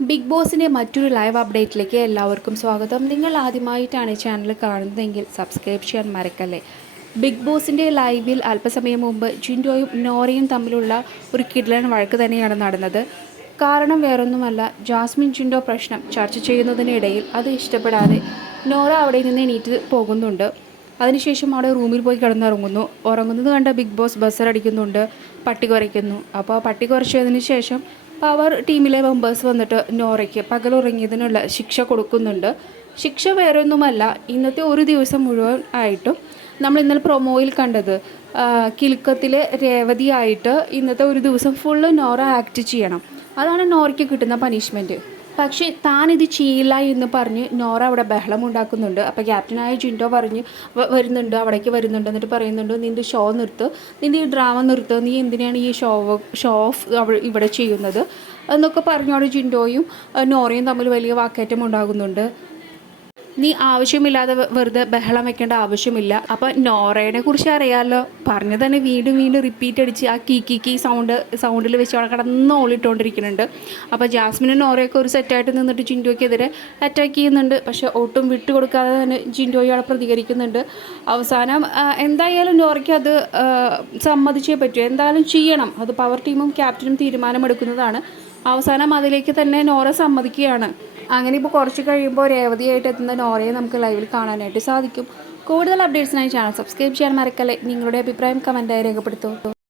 Big ബോസിന്റെ മറ്റൊരു live അപ്ഡേറ്റിലേക്ക് എല്ലാവർക്കും സ്വാഗതം. നിങ്ങൾ ആദ്യമായിട്ടാണ് ചാനൽ കാണുന്നതെങ്കിൽ സബ്സ്ക്രൈബ് ചെയ്യാൻ മറക്കല്ലേ? ബിഗ് ബോസിന്റെ ലൈവിൽ അല്പസമയം മുമ്പ് ജിൻഡോയും നോറയും തമ്മിലുള്ള ഒരു കിഡ്ലൻ വഴക്ക് തന്നെയാണ് നടന്നത്. കാരണം വേറൊന്നുമല്ല ജാസ്മിൻ ജിൻഡോ പ്രശ്നം ചർച്ച ചെയ്യുന്നതിനിടയിൽ അത് ഇഷ്ടപ്പെടാതെ നോറ അവിടെ നിന്ന് എണീറ്റ് പോകുന്നുണ്ട്. അതിനുശേഷം അവിടെ റൂമിൽ പോയി കിടന്നുറങ്ങുന്നു. ഉറങ്ങുന്നത് കണ്ട ബിഗ് ബോസ് ബസ്സറടിക്കുന്നുണ്ട് പട്ടി കുറയ്ക്കുന്നു അപ്പോൾ പട്ടി കുറച്ചതിന് ശേഷം പവർ ടീമിലെ മെമ്പേഴ്സ് വന്നിട്ട് നോറയ്ക്ക് പകലുറങ്ങിയതിനുള്ള ശിക്ഷ കൊടുക്കുന്നുണ്ട്. ശിക്ഷ വേറെ ഒന്നുമല്ല ഇന്നത്തെ ഒരു ദിവസം മുഴുവൻ ആയിട്ടും നമ്മൾ ഇന്നലെ പ്രൊമോയിൽ കണ്ടത് കിലുക്കത്തിലെ രേവതിയായിട്ട് ഇന്നത്തെ ഒരു ദിവസം ഫുള്ള് നോറ ആക്ട് ചെയ്യണം. അതാണ് നോറയ്ക്ക് കിട്ടുന്ന പനിഷ്മെന്റ് പക്ഷേ താൻ ഇത് ചെയ്യില്ല എന്ന് പറഞ്ഞ് നോറ അവിടെ ബഹളം ഉണ്ടാക്കുന്നുണ്ട്. അപ്പോൾ ക്യാപ്റ്റനായ ജിൻഡോ പറഞ്ഞ് വരുന്നുണ്ട് അവിടേക്ക് വരുന്നുണ്ട് എന്നിട്ട് പറയുന്നുണ്ട് നിന്റെ ഷോ നിർത്ത് നിന്റെ ഈ ഡ്രാമ നിർത്ത് നീ എന്തിനാണ് ഈ ഷോ ഷോ ഓഫ് ഇവിടെ ചെയ്യുന്നത്? എന്നൊക്കെ പറഞ്ഞോട് ജിൻഡോയും നോറയും തമ്മിൽ വലിയ വാക്കേറ്റം ഉണ്ടാകുന്നുണ്ട്. നീ ആവശ്യമില്ലാതെ വെറുതെ ബഹളം വെക്കേണ്ട ആവശ്യമില്ല. അപ്പം നോറയെ കുറിച്ച് അറിയാമല്ലോ പറഞ്ഞു തന്നെ വീണ്ടും വീണ്ടും റിപ്പീറ്റ് അടിച്ച് ആ കീ കീ കീ സൗണ്ട് സൗണ്ടിൽ വെച്ച് അവിടെ കിടന്ന് ഓളിട്ടുകൊണ്ടിരിക്കുന്നുണ്ട് അപ്പോൾ ജാസ്മിനും നോറയൊക്കെ ഒരു സെറ്റായിട്ട് നിന്നിട്ട് ജിൻഡോയ്ക്കെതിരെ അറ്റാക്ക് ചെയ്യുന്നുണ്ട്. പക്ഷേ ഒട്ടും വിട്ടു കൊടുക്കാതെ തന്നെ ജിൻഡോയി അവിടെ പ്രതികരിക്കുന്നുണ്ട്. അവസാനം എന്തായാലും നോറയ്ക്ക് അത് സമ്മതിച്ചേ പറ്റൂ. എന്തായാലും ചെയ്യണം. അത് പവർ ടീമും ക്യാപ്റ്റനും തീരുമാനമെടുക്കുന്നതാണ്. അവസാനം അതിലേക്ക് തന്നെ നോറ സമ്മതിക്കുകയാണ്. അങ്ങനെ ഇപ്പോൾ കുറച്ച് കഴിയുമ്പോൾ രേവതിയായിട്ട് എത്തുന്ന നോറയെ നമുക്ക് ലൈവിൽ കാണാനായിട്ട് സാധിക്കും. കൂടുതൽ അപ്ഡേറ്റ്സിനായി ചാനൽ സബ്സ്ക്രൈബ് ചെയ്യാൻ മറക്കല്ലേ? നിങ്ങളുടെ അഭിപ്രായം കമന്റായി രേഖപ്പെടുത്തൂ.